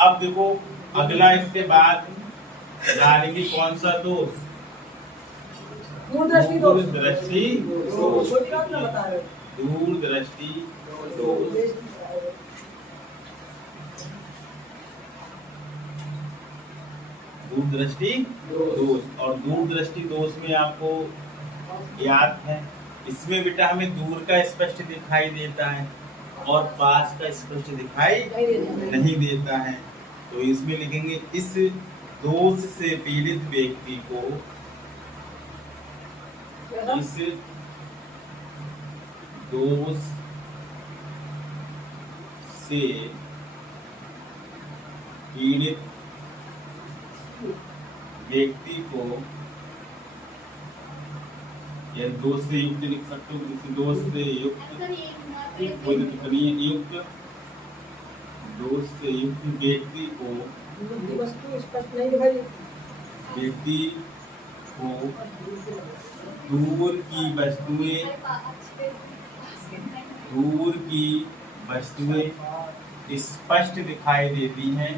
अब देखो अगला इसके बाद डालेंगे कौन सा दोष? दूरदृष्टि दोष। दूरदृष्टि दोष। दूरदृष्टि दोष। और दूरदृष्टि दोष में आपको याद है, इसमें बेटा हमें दूर का स्पष्ट दिखाई देता है और पास का स्पष्ट दिखाई नहीं देता है। तो इसमें लिखेंगे इस दोष से पीड़ित व्यक्ति को, इस दोष से पीड़ित व्यक्ति को, या दोष से युक्त लिख सकते हो, किसी दोष से युक्त, कोई टिप्पणी युक्त, दोष से युक्त व्यक्ति को, व्यक्ति को दूर की वस्तुएं, दूर की वस्तुएं स्पष्ट दिखाई देती हैं,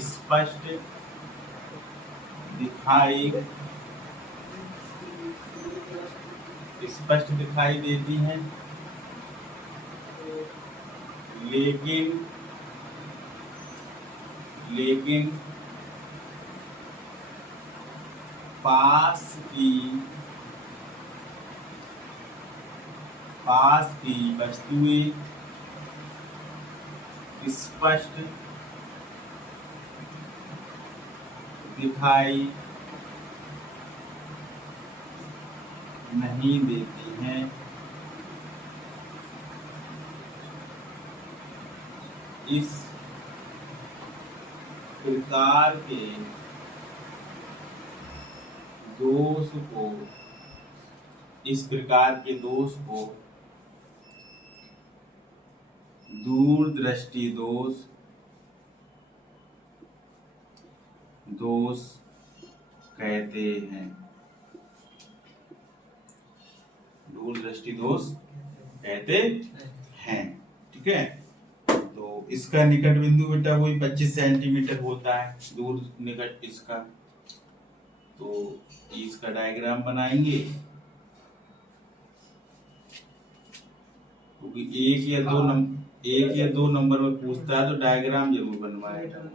स्पष्ट दिखाई देती हैं, लेकिन पास की वस्तुएं स्पष्ट दिखाई नहीं देती हैं। इस प्रकार के दोष को दूरदृष्टि दोष कहते हैं। दूरदृष्टि दोष कहते हैं। ठीक है, तो इसका निकट बिंदु बेटा वही 25 सेंटीमीटर होता है, दूर निकट इसका। तो इसका डायग्राम बनाएंगे, क्योंकि एक या दो नंबर में पूछता है तो डायग्राम जरूर बनवाएगा।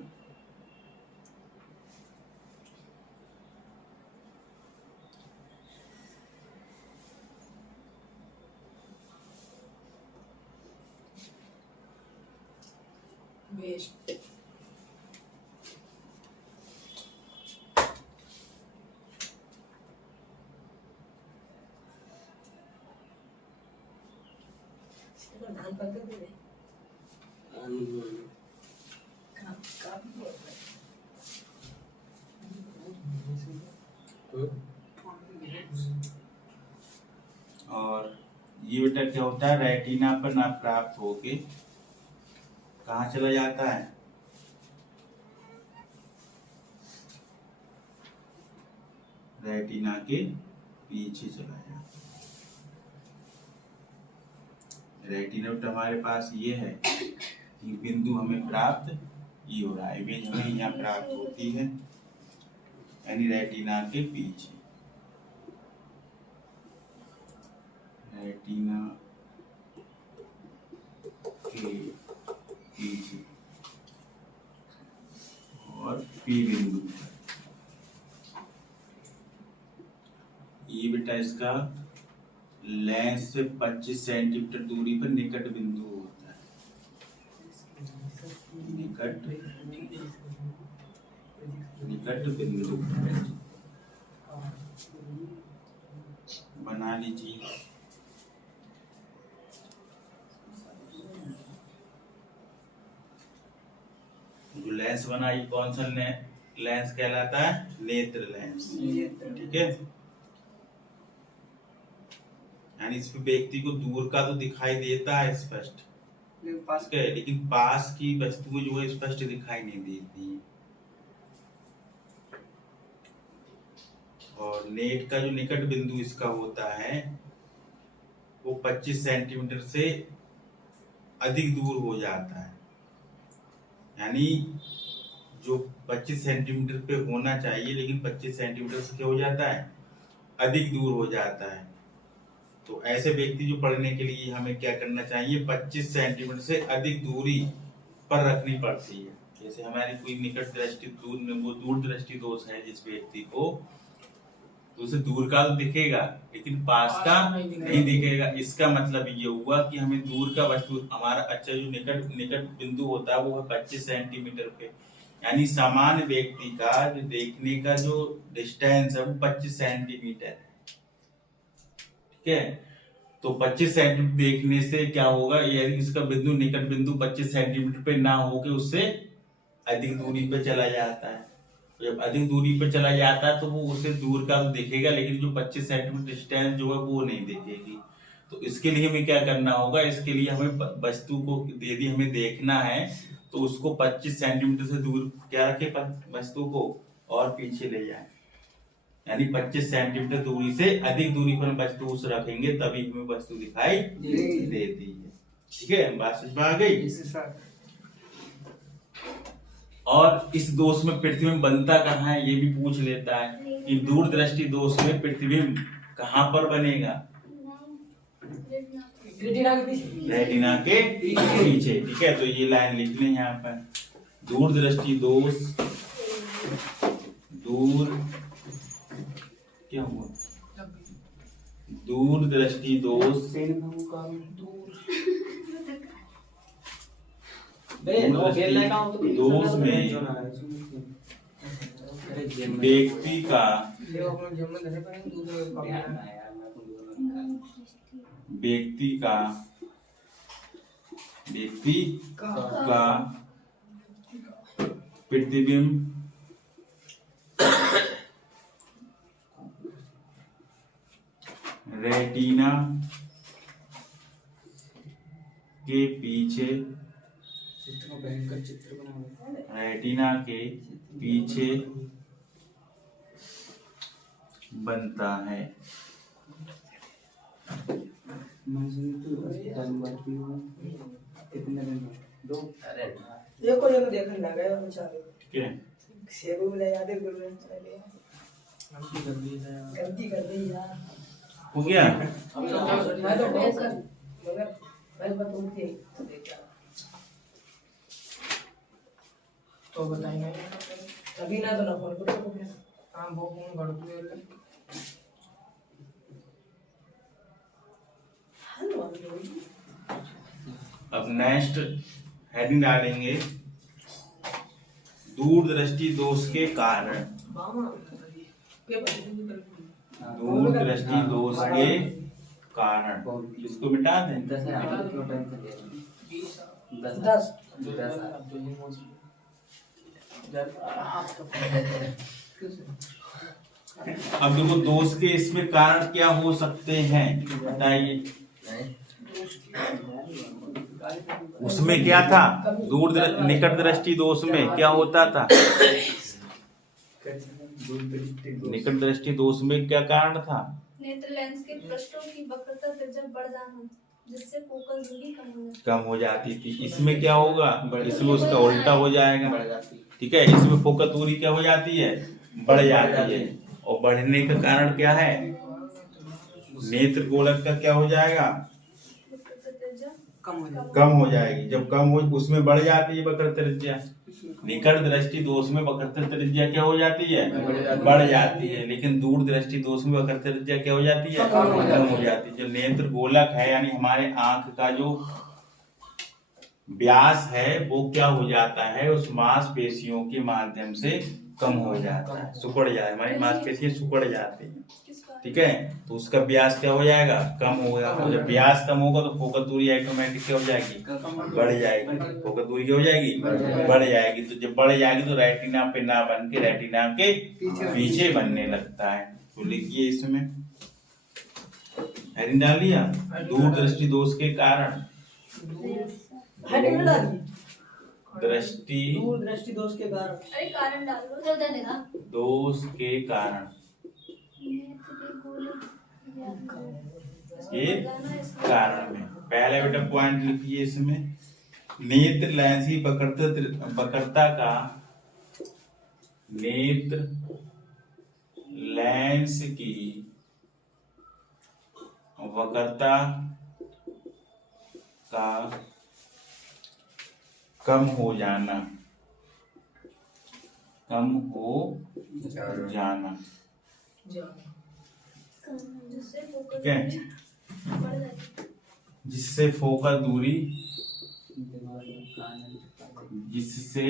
और ये बेटा क्या होता है, रेटिना पर ना प्राप्त होके कहाँ चला जाता है? रेटिना के पीछे चला जाता है। रेटिना हमारे पास ये है कि बिंदु हमें प्राप्त ये हो रहा है, इमेज हमें यहाँ प्राप्त होती है, यानी रेटिना के पीछे। रेटिना के पीछे और पी बिंदु। ये बेटा इसका लेंस से 25 सेंटीमीटर दूरी पर निकट बिंदु होता है। निकट बिंदु बना लीजिए। जो लेंस बना, ये कौन सा लेंस कहलाता है? नेत्र लेंस। ठीक है, यानी इस पे व्यक्ति को दूर का तो दिखाई देता है स्पष्ट, लेकिन पास की वस्तुएं जो है स्पष्ट दिखाई नहीं देती। और नेट का जो निकट बिंदु इसका होता है वो 25 सेंटीमीटर से अधिक दूर हो जाता है, यानी जो 25 सेंटीमीटर पे होना चाहिए लेकिन 25 सेंटीमीटर से क्या हो जाता है, अधिक दूर हो जाता है। तो ऐसे व्यक्ति जो पढ़ने के लिए हमें क्या करना चाहिए, 25 सेंटीमीटर से अधिक दूरी पर रखनी पड़ती है। जैसे हमारी कोई निकट दृष्टि दूर दृष्टि दोष है जिस व्यक्ति को, तो उसे दूर का तो दिखेगा लेकिन पास का नहीं दिखेगा। इसका मतलब ये हुआ कि हमें दूर का वस्तु, हमारा अच्छा जो निकट बिंदु होता है वो है 25 सेंटीमीटर पे, यानी सामान्य व्यक्ति का जो देखने का जो डिस्टेंस है वो 25 सेंटीमीटर है। ठीक है, तो 25 सेंटीमीटर देखने से क्या होगा, यदि इसका बिंदु निकट बिंदु 25 सेंटीमीटर पे ना होके उससे अधिक दूरी पे चला जाता है। जब अधिक दूरी पे चला जाता है तो वो उसे दूर का तो दिखेगा लेकिन जो 25 सेंटीमीटर डिस्टेंस जो है वो नहीं दिखेगी। तो इसके लिए हमें क्या करना होगा, इसके लिए हमें वस्तु को यदि हमें देखना है तो उसको 25 सेंटीमीटर से दूर क्या रखे, वस्तु को और पीछे ले जाए, यानी 25 सेंटीमीटर दूरी से अधिक दूरी पर वस्तु उस रखेंगे तभी हमें वस्तु दिखाई देती है। ठीक है, बात समझ में आ गई। और इस दोष में प्रतिबिंब बनता कहाँ है ये भी पूछ लेता है कि दूर दृष्टि दोष में प्रतिबिंब कहाँ पर बनेगा, रेटिना के पीछे। ठीक है, तो ये लाइन लिख लें यहाँ पर, दूर दृष्टि दोष, क्या हुआ, दूर दृष्टि दोष दोष में व्यक्ति का प्रतिबिंब रेटिना के पीछे, रेटिना के पीछे बनता है। हो गया, तो बताएंगे अभी ना तो ना फोन करो काम वो फोन कर दो। अब नेक्स्ट हेडिंग डालेंगे दूरदृष्टि दोष के कारण। दूरदृष्टि दोष के कारण इसको मिटा दें। 10 अब देखो दोष के इसमें कारण क्या हो सकते हैं बताइए। उसमें क्या था, निकट दृष्टि दोष में क्या होता था, निकट दृष्टि दोष में क्या कारण था, नेत्र लेंस के पृष्ठों की वक्रता त्रिज्या बढ़ जाना जिससे फोकल दूरी कम हो जाती थी। इसमें क्या होगा, इसमें उसका उल्टा हो जाएगा। ठीक है, इसमें फोकल दूरी क्या हो जाती है, बढ़ जाती है। और बढ़ने का कारण क्या है, नेत्र गोलक का क्या हो जाएगा, कम हो जाएगी। जब कम हो उसमें बढ़ जाती है वक्रता त्रिज्या। निकट दृष्टि दोष में वक्रता त्रिज्या क्या हो जाती है, बढ़ जाती है। लेकिन दूर दृष्टि दोष में वक्रता त्रिज्या क्या हो जाती है, कम हो जाती है। जो नेत्र गोलक है यानी हमारे आंख का जो व्यास है वो क्या हो जाता है, उस मांसपेशियों के माध्यम से कम हो जाता है, सिकुड़ जाता है। हमारी मांसपेशियां सिकुड़ जाती है। ठीक है, तो उसका व्यास क्या हो जाएगा, कम होगा। और जब व्यास कम होगा तो फोकल दूरी ऑटोमेटिक क्या हो जाएगी, बढ़ जाएगी। फोकल दूरी क्या हो जाएगी, बढ़ जाएगी। तो जब बढ़ जाएगी तो रेटिना पे ना बन के रेटिना के पीछे बनने लगता है। तो लिखिए इसमें हेडिंग डाल लिया, दूर दृष्टि दोष के कारण। दूर दृष्टि दोष के कारण, अरे कारण डालो, दोष के कारण के कारण में पहला बेटा पॉइंट लिखिए इसमें, नेत्र लेंस की वक्रता का, नेत्र लेंस की वक्रता का कम हो जाना, कम हो जाना, जिससे ठीक है, बढ़ जाती है। जिससे फोकस दूरी, जिससे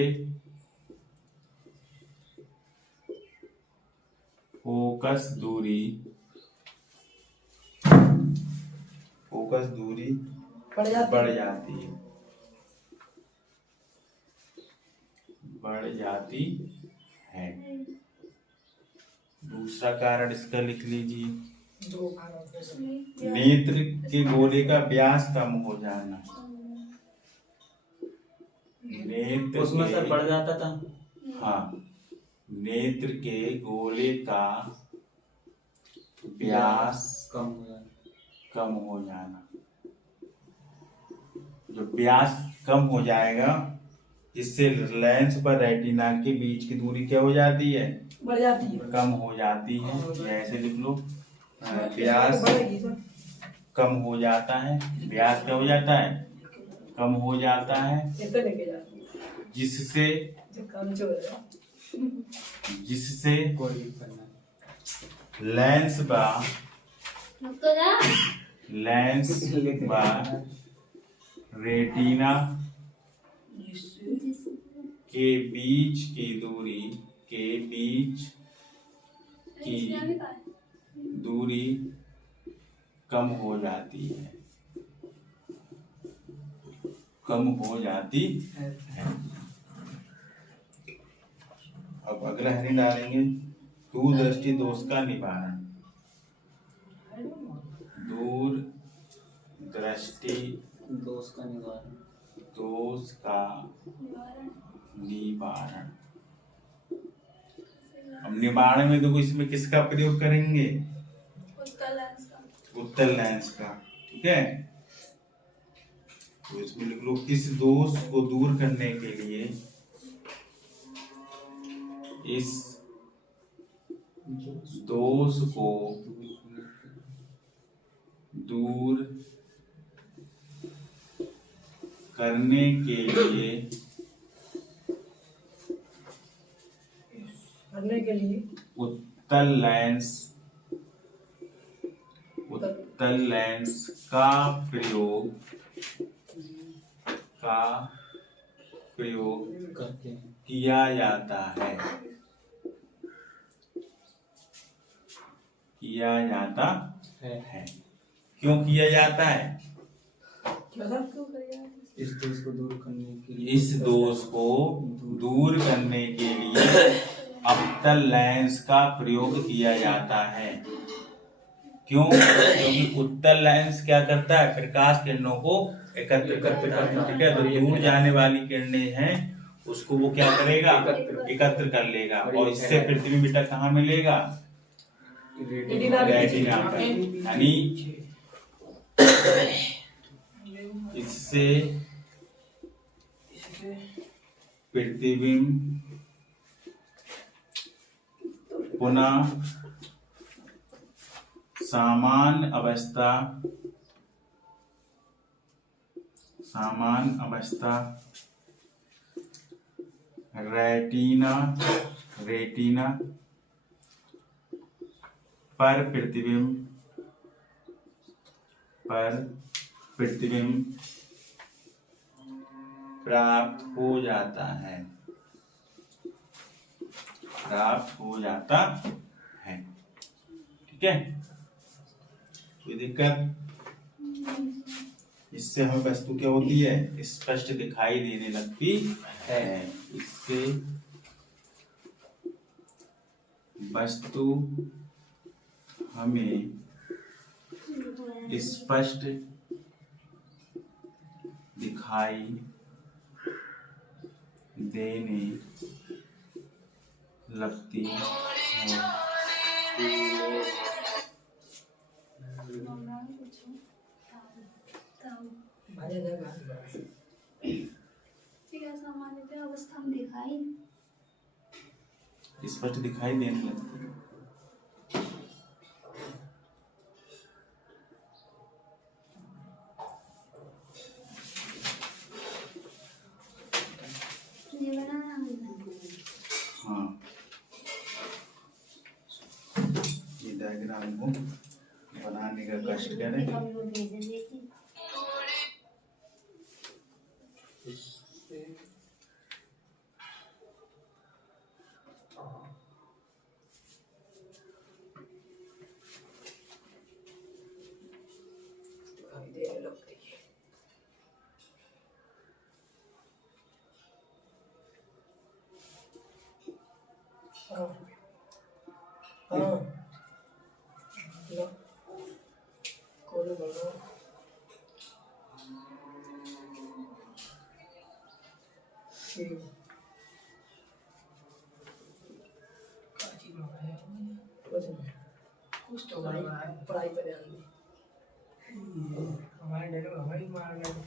फोकस दूरी, फोकस दूरी बढ़ जाती है, बढ़ जाती है। दूसरा कारण इसका लिख लीजिए, नेत्र के गोले का व्यास कम हो जाना, नेत्र उसमें के, सर बढ़ जाता था। हाँ, नेत्र के गोले का व्यास कम हो जाना। जो व्यास कम हो जाएगा, जिससे लेंस पर रेटिना के बीच की दूरी क्या हो जाती है, बढ़ जाती है, कम हो जाती है। ऐसे लिख लो, व्यास कम हो जाता है, व्यास क्या हो जाता है, कम हो जाता है, जिससे जिससे लेंस व रेटिना के बीच की दूरी, के बीच की दूरी कम हो जाती है, कम हो जाती है। अब अगला हेडिंग डालेंगे, दूर दृष्टि दोष का निवारण। दूर दृष्टि दोष का निवारण, दोष का निवारण। अब निवारण में देखो, इसमें किसका प्रयोग करेंगे, उत्तल लेंस का, ठीक है। तो इसमें लिख लो, इस दोष को दूर करने के लिए, इस दोष को दूर करने के लिए उत्तल लेंस का प्रयोग किया जाता है, किया जाता है। क्यों किया जाता है, इस दोष को दूर करने के लिए, इस दोष को दूर करने के लिए उत्तल लेंस का प्रयोग किया जाता है। क्यों, क्योंकि उत्तल लेंस क्या करता है, प्रकाश किरणों को एकत्र करता है, ठीक है। तो दूर जाने वाली किरणें हैं, उसको वो क्या करेगा, एकत्र कर लेगा, और इससे पृथ्वी बेटा कहाँ मिलेगा, रेटिना पर। यानी इससे प्रतिबिंब पुनः सामान्य अवस्था रेटिना पर प्रतिबिंब प्राप्त हो जाता है, ठीक है। कोई दिक्कत, इससे हमें वस्तु क्या होती है, स्पष्ट दिखाई देने लगती है। इससे वस्तु हमें स्पष्ट दिखाई देने लगती है। ठीक है, सामान्यतः अवस्था में दिखाई स्पष्ट दिखाई देने लगती है। ये बनाना है। हाँ, ये डायग्राम को बनाने का कष्ट करें। कुछ तो पढ़ाई पे ध्यान दे। हमारे डैडी हमारी मार रहे हैं।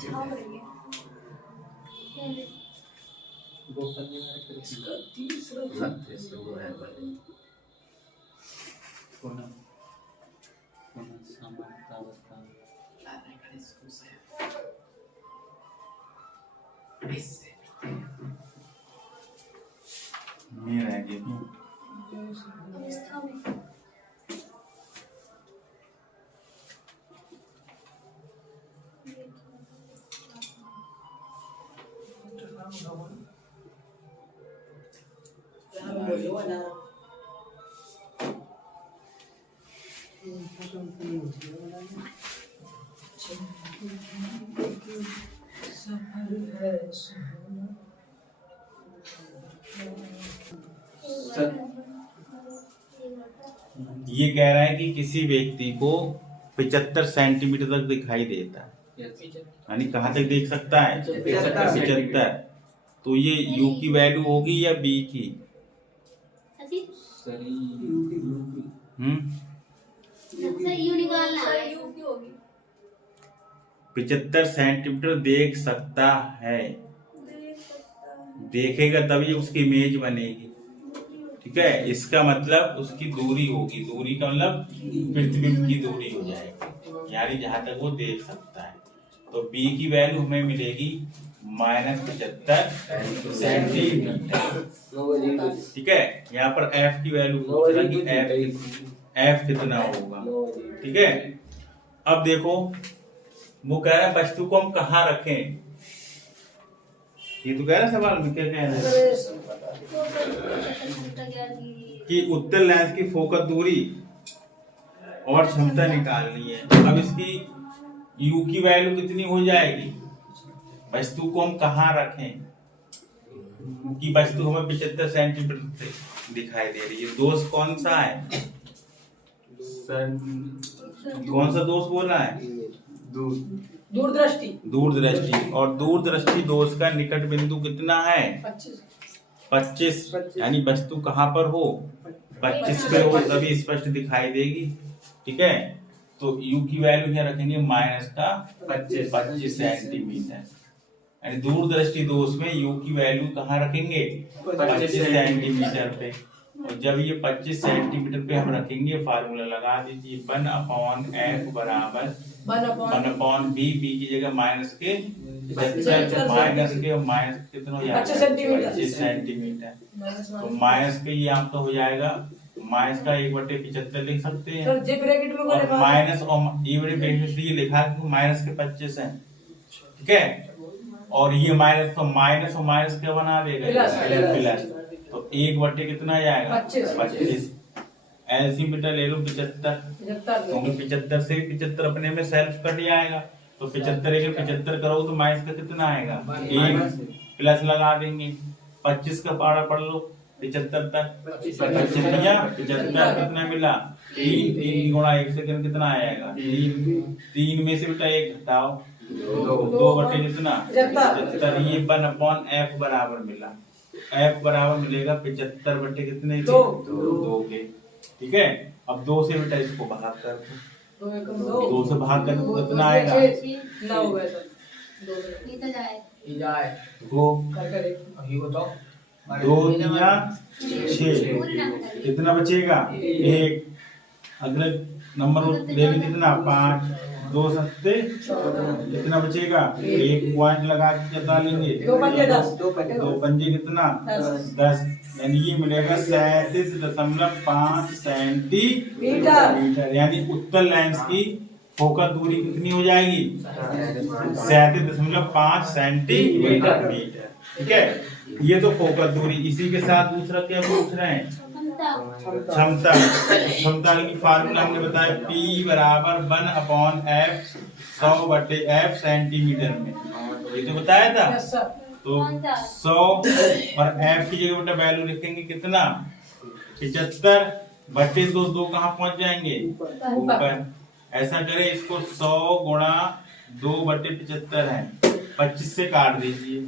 छाप रही है। इसका तीसरा मेरा है ये। अवस्था में ये कह रहा है कि किसी व्यक्ति को 75 सेंटीमीटर तक दिखाई देता है, यानी कहाँ तक देख सकता है? 75। तो ये यू की वैल्यू होगी या बी की? यू निकालना है। यू की होगी। 75 सेंटीमीटर देख सकता है। देख सकता है। देखेगा तभी उसकी इमेज बनेगी। ठीक है, इसका मतलब उसकी दूरी होगी। दूरी का मतलब प्रतिबिंब की दूरी हो जाएगी, यानी जहां तक वो देख सकता है। तो बी की वैल्यू हमें मिलेगी -75 सेंटीमीटर। ठीक है, यहाँ पर एफ की वैल्यू पूछ रहा कि एफ कितना होगा। ठीक है, अब देखो वो कह रहा है वस्तु को हम कहाँ रखें। ये तो कह रहा है सवाल में, क्या कह रहा है कि उत्तल लेंस की फोकस दूरी और क्षमता निकालनी है। अब इसकी यू की वैल्यू कितनी हो जाएगी? वस्तु को हम कहाँ रखें कि वस्तु हमें 75 सेंटीमीटर दिखाई दे रही है। दोष कौन सा है? कौन सा दोष बोला है? दूरदृष्टि। दूरदृष्टि। और दूरदृष्टि दोष का निकट बिंदु कितना है? 25। यानी वस्तु कहाँ पर हो? 25 पे हो, तभी स्पष्ट दिखाई देगी। ठीक है, तो यू की वैल्यू यहाँ रखेंगे -25 सेंटीमीटर। यानी दूरदृष्टि दोष में यू की वैल्यू कहाँ रखेंगे? 25 सेंटीमीटर पे। और जब ये 25 सेंटीमीटर पे हम रखेंगे, फार्मूला लगा दीजिए 1/f बराबर 1/b। बी की जगह माइनस के माइनस कितना हो जाएगा? 25 सेंटीमीटर। तो माइनस के ये आपका हो जाएगा, माइनस का 1/75 लिख सकते हैं। और माइनस और ये बड़े ब्रैकेट लिए लिखा कि माइनस के 25 है। ठीक है, और ये माइनस तो माइनस और माइनस क्या बना देगा? प्लस। तो 1/, कितना जाएगा? 25। एलसीएम बेटा ले लो 75, क्योंकि 75 से 75 अपने में सेल्फ कट जाएगा। तो 75 अगर 75 करोगे तो माइनस का कितना आएगा? 1 प्लस लगा देंगे। 25 का पारा पढ़ लो 75 तक। 75 कितना मिला? 3 गुणा 1 से कितना आएगा? 3 में से बेटा 1 घटाओ, दो बटे कितना 75। 75। ये 1/f बराबर मिला। f बराबर मिलेगा 75 बटे कितने के? दो। 2 के। ठीक है, अब 2 से बेटा इसको भाग कर दो। 2 एकम 2 2 से भाग कर तो कितना आएगा? 9 हो गया सर। 2 ये तो जाए ये जाए देखो करके देखो अभी बताओ 2 तिया 6, पूरी रंग कितना बचेगा? 1। अगले नंबर लेंगे कितना? 5। 2 सत्ते कितना बचेगा? 1 पॉइंट लगा के कितना लेंगे? 2 पंजे 10 2 पंजे कितना? 10। यानी ये मिलेगा 37.5 सेंटीमीटर। यानी उत्तल लेंस की फोकल दूरी कितनी हो जाएगी? 37.5 सेंटीमीटर। ठीक है, ये तो फोकल दूरी। इसी के साथ दूसरा क्या पूछ रहे हैं? क्षमता। क्षमता की फार्मूला हमने बताया P बराबर 1/f 100 बटे f सेंटीमीटर में। ये तो बताया था। Yes sir. तो 100 और f की जगह बेटा वैल्यू लिखेंगे कितना? 75 बटे 2। 2 कहाँ पहुंच जाएंगे? ऊपर। ऐसा करें, इसको 100 गुणा 2 बटे 75 है, 25 से काट दीजिए।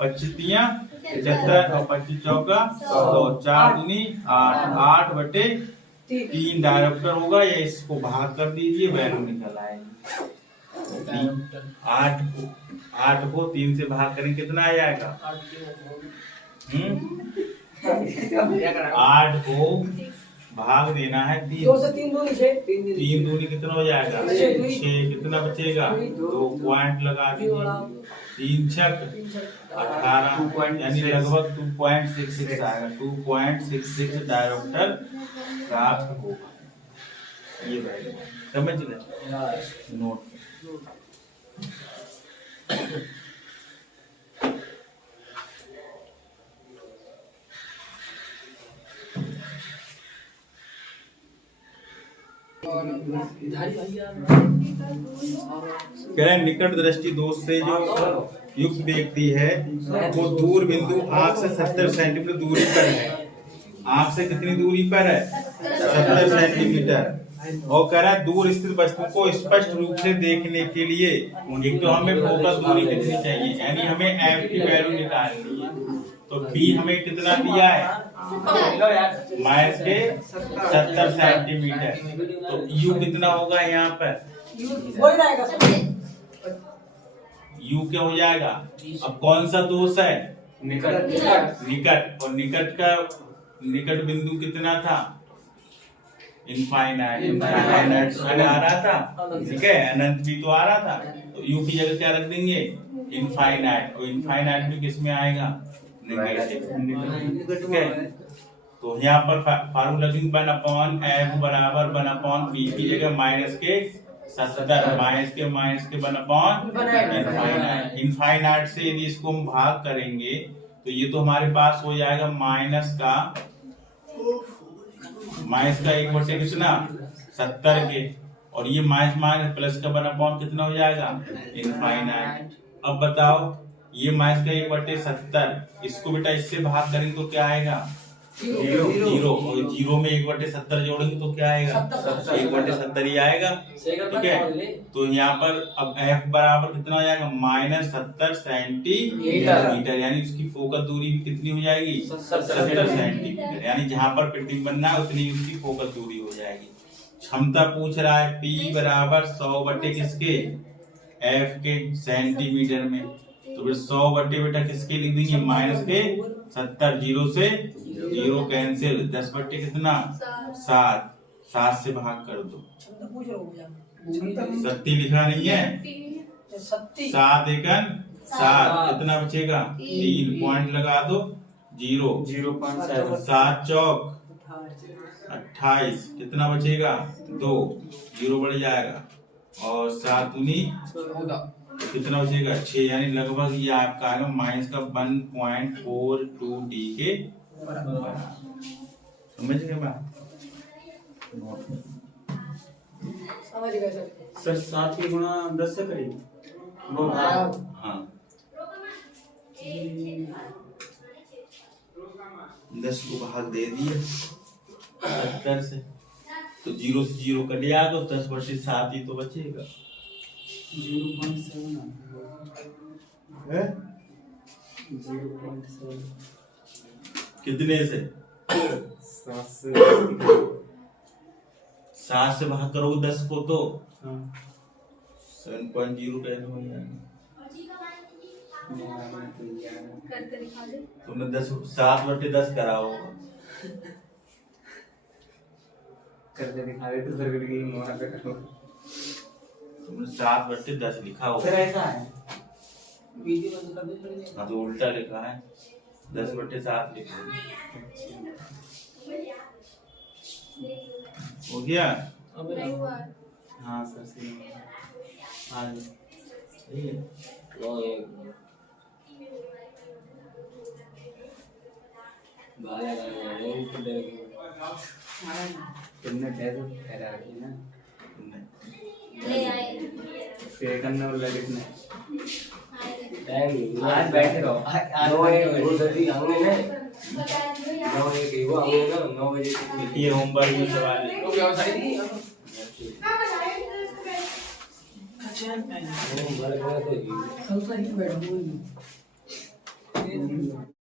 25 तिया 75 और 25 चौका 100। 4 दूनी 8। 8 बटे 3 डायरेक्टर होगा, या इसको भाग कर दीजिए, वैल्यू निकल आएगी। 8 को 3 से भाग करें कितना आ जाएगा? 8 को भाग देना है 3। 2 से 3 दूनी 6 3 दूनी कितना हो जाएगा? 6। कितना बचेगा? 2 पॉइंट लगा दीजिए। 3 छक 18, यानी लगभग 2.66 आएगा। 2.66 डायरेक्टर प्राप्त होगा। ये वैल्यू समझ गए? नोट कह रहे हैं, निकट दृष्टि दोष से जो युक्त व्यक्ति है वो दूर बिंदु आंख से 70 सेंटीमीटर दूरी पर है। आंख से कितनी दूरी पर है? 70 सेंटीमीटर। और कह रहा है दूर स्थित वस्तु को स्पष्ट रूप से देखने के लिए एक तो हमें फोकस दूरी कितनी चाहिए, यानी हमें f की वैल्यू निकालनी है। तो b हमें कितना दिया है? माइनस के 70 सेंटीमीटर। तो u कितना होगा यहाँ पर? हो जाएगा सर। u क्या हो जाएगा? अब कौन सा दोष है? निकट। और निकट बिंदु कितना था? इनफाइनाइट आ रहा था। ठीक है, अनंत भी तो आ रहा था। तो u की जगह क्या रख देंगे? इनफाइनाइट। और इनफाइनाइट भी किस में आएगा? नेगेटिव। ठीक है, तो यहाँ पर फार्मूला लिखेंगे 1/f बराबर 1/b की जगह माइनस के 70 माइनस के 1/इनफाइनाइट। इनफाइनाइट से यदि इसको हम भाग करेंगे तो ये तो हमारे पास हो जाएगा माइनस का 1 बटे कितना? 70 के। और ये माइनस माइनस प्लस का 1/, कितना हो जाएगा? इनफाइनाइट। अब बताओ, ये माइनस का 1 बटे 70, इसको बेटा इससे भाग करेंगे तो क्या आएगा? 0। और 0 में 1 बटे 70 जोड़ेंगे तो क्या आएगा? 1 बटे 70 ही आएगा। ठीक है, तो यहाँ पर अब f बराबर कितना हो जाएगा? -70 सेंटीमीटर। यानी उसकी फोकस दूरी भी कितनी हो जाएगी? 70 सेंटीमीटर। यानी जहाँ पर प्रतिबिंब बनना है उतनी उसकी फोकस दूरी हो जाएगी। क्षमता पूछ रहा है P बराबर 100 बटे किसके? f के सेंटीमीटर में। तो फिर 100 बटे बेटा किसके लिख देंगे? माइनस के 70। 0 से 0 कैंसिल। 10 बटे कितना? 7। 7 से भाग कर दो। 70 लिखा नहीं है? 7 एकन 7। कितना बचेगा? 3 पॉइंट लगा दो। 0.7। 7 चौक 28। कितना बचेगा? 2। 0 बढ़ जाएगा। और 7 दूनी कितना बचेगा? 6। यानी लगभग ये आपका आएगा माइनस का 1.42D के बराबर। समझ गए बात? समझ गए सर 7 के गुणा 10 से करेंगे। हाँ, 10 को भाग दे दिए 70 से। तो 0 से 0 कट गया तो 10/7 ही तो बचेगा 0.7 है 0.7 कितने से 7 से 7 से भाग करोगे 10 को तो हाँ 7.0 कैसे हो जाएगा करके दिखा दे। तुमने 7/10 कराओ करके दिखा दे तो सर्किट की मोहर पे करो तुमने 7/10 लिखा हो फिर ऐसा है वीडियो बंद कर दे पहले। हाँ तो उल्टा लिखा है 10/7 लिखा है। हो गया अब नहीं हुआ। हाँ सर सही है हाँ जी सही है तुमने कैसे ठहरा रखी ना ले आए। सेकंड में बोला कितने टाइम आज बैठे रहो आज 9:30 हमने ना बताया तो भैया। 9:01 वो हमने ना 9 बजे तक ये होमवर्क में सवाल है तो क्या साइड ही वो बड़ा बड़ा तो कल सा ही बैठ गई